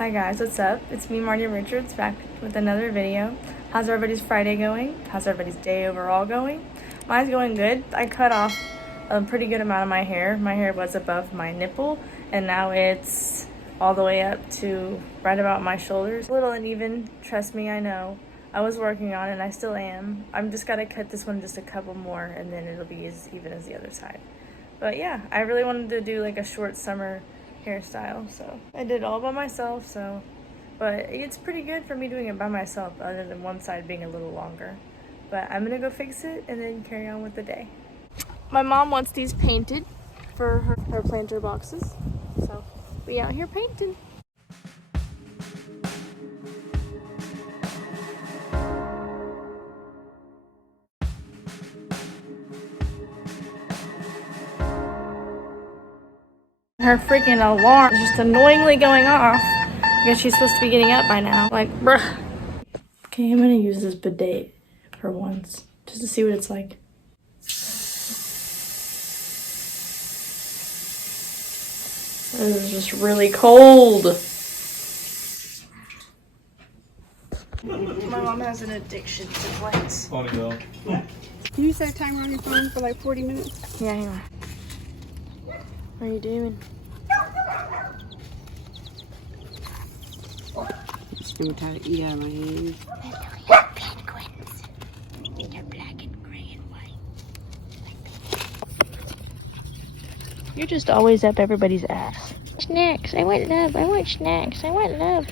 Hi guys, what's up? It's me, Martie Richards, back with another video. How's everybody's Friday going? How's everybody's day overall going? Mine's going good. I cut off a pretty good amount of my hair. My hair was above my nipple, and now it's all the way up to right about my shoulders. A little uneven, trust me, I know. I was working on it, and I still am. I'm just gotta cut this one just a couple more, and then it'll be as even as the other side. But yeah, I really wanted to do like a short summer hairstyle, so I did it all by myself. But it's pretty good for me doing it by myself, other than one side being a little longer. But I'm gonna go fix it and then carry on with the day. My mom wants these painted for her planter boxes, so we out here painting. Her freaking alarm is just annoyingly going off. I guess she's supposed to be getting up by now. Like, bruh. Okay, I'm gonna use this bidet for once, just to see what it's like. This is just really cold. My mom has an addiction to lights. Funny though. Can you set a timer on your phone for like 40 minutes? Yeah, hang on. What are you doing? She would try to eat out of my hands. Penguins. They're black and gray and white. You're just always up everybody's ass. Snacks. I want love. I want snacks. I want love.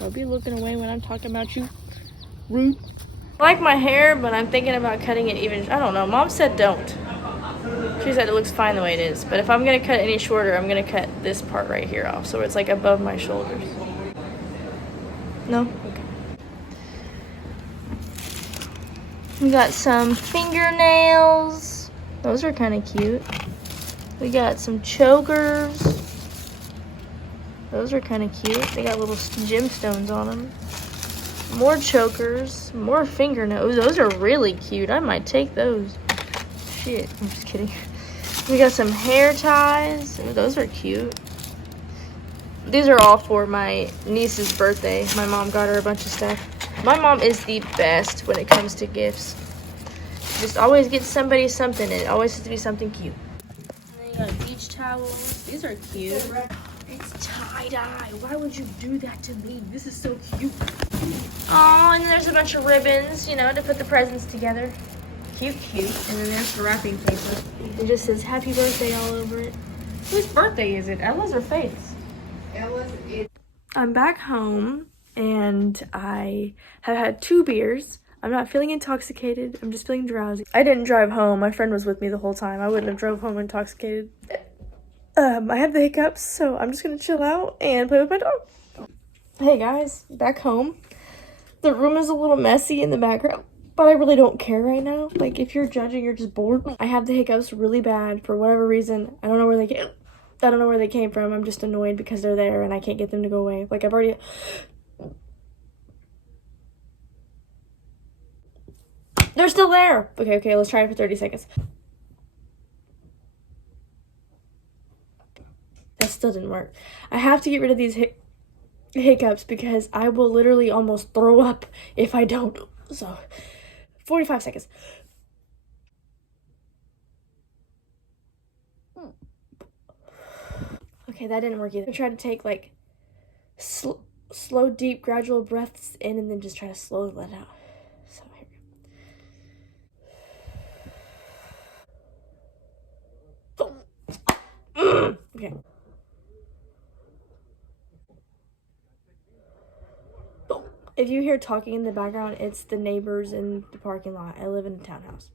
I'll be looking away when I'm talking about you. Rude. I like my hair, but I'm thinking about cutting it even. I don't know. Mom said don't. She said it looks fine the way it is. But if I'm going to cut any shorter, I'm going to cut this part right here off. So it's like above my shoulders. No? Okay. We got some fingernails. Those are kind of cute. We got some chokers. Those are kind of cute. They got little gemstones on them. More chokers. More fingernails. Those are really cute. I might take those. Shit, I'm just kidding. We got some hair ties. Ooh, those are cute. These are all for my niece's birthday. My mom got her a bunch of stuff. My mom is the best when it comes to gifts. Just always get somebody something, and it always has to be something cute. And then you got beach towels. These are cute. It's tie-dye. Why would you do that to me? This is so cute. Oh, and there's a bunch of ribbons, you know, to put the presents together. Cute. And then there's the wrapping paper. It just says happy birthday all over it. Whose birthday is it? Ella's or Faith's? Ella's. I'm back home and I have had 2 beers. I'm not feeling intoxicated. I'm just feeling drowsy. I didn't drive home. My friend was with me the whole time. I wouldn't have drove home intoxicated. I have the hiccups, so I'm just gonna chill out and play with my dog. Hey guys, back home. The room is a little messy in the background, but I really don't care right now. Like, if you're judging, you're just bored. I have the hiccups really bad for whatever reason. I don't know where they came from. I'm just annoyed because they're there and I can't get them to go away. Like, I've already... They're still there! Okay, let's try it for 30 seconds. That still didn't work. I have to get rid of these hiccups because I will literally almost throw up if I don't. So... 45 seconds. Okay, that didn't work either. I tried to take like slow, deep, gradual breaths in and then just try to slowly let it out. So here we go. Okay. If you hear talking in the background, it's the neighbors in the parking lot. I live in a townhouse.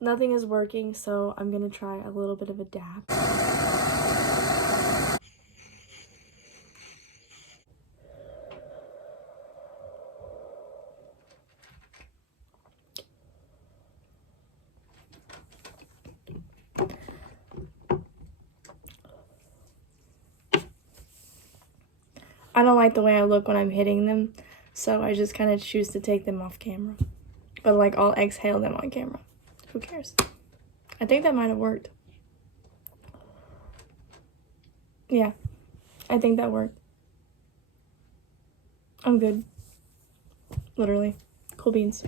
Nothing is working, so I'm gonna try a little bit of a dab. I don't like the way I look when I'm hitting them, so I just kind of choose to take them off camera. But like, I'll exhale them on camera. Who cares? I think that might have worked. Yeah, I think that worked. I'm good. Literally. Cool beans.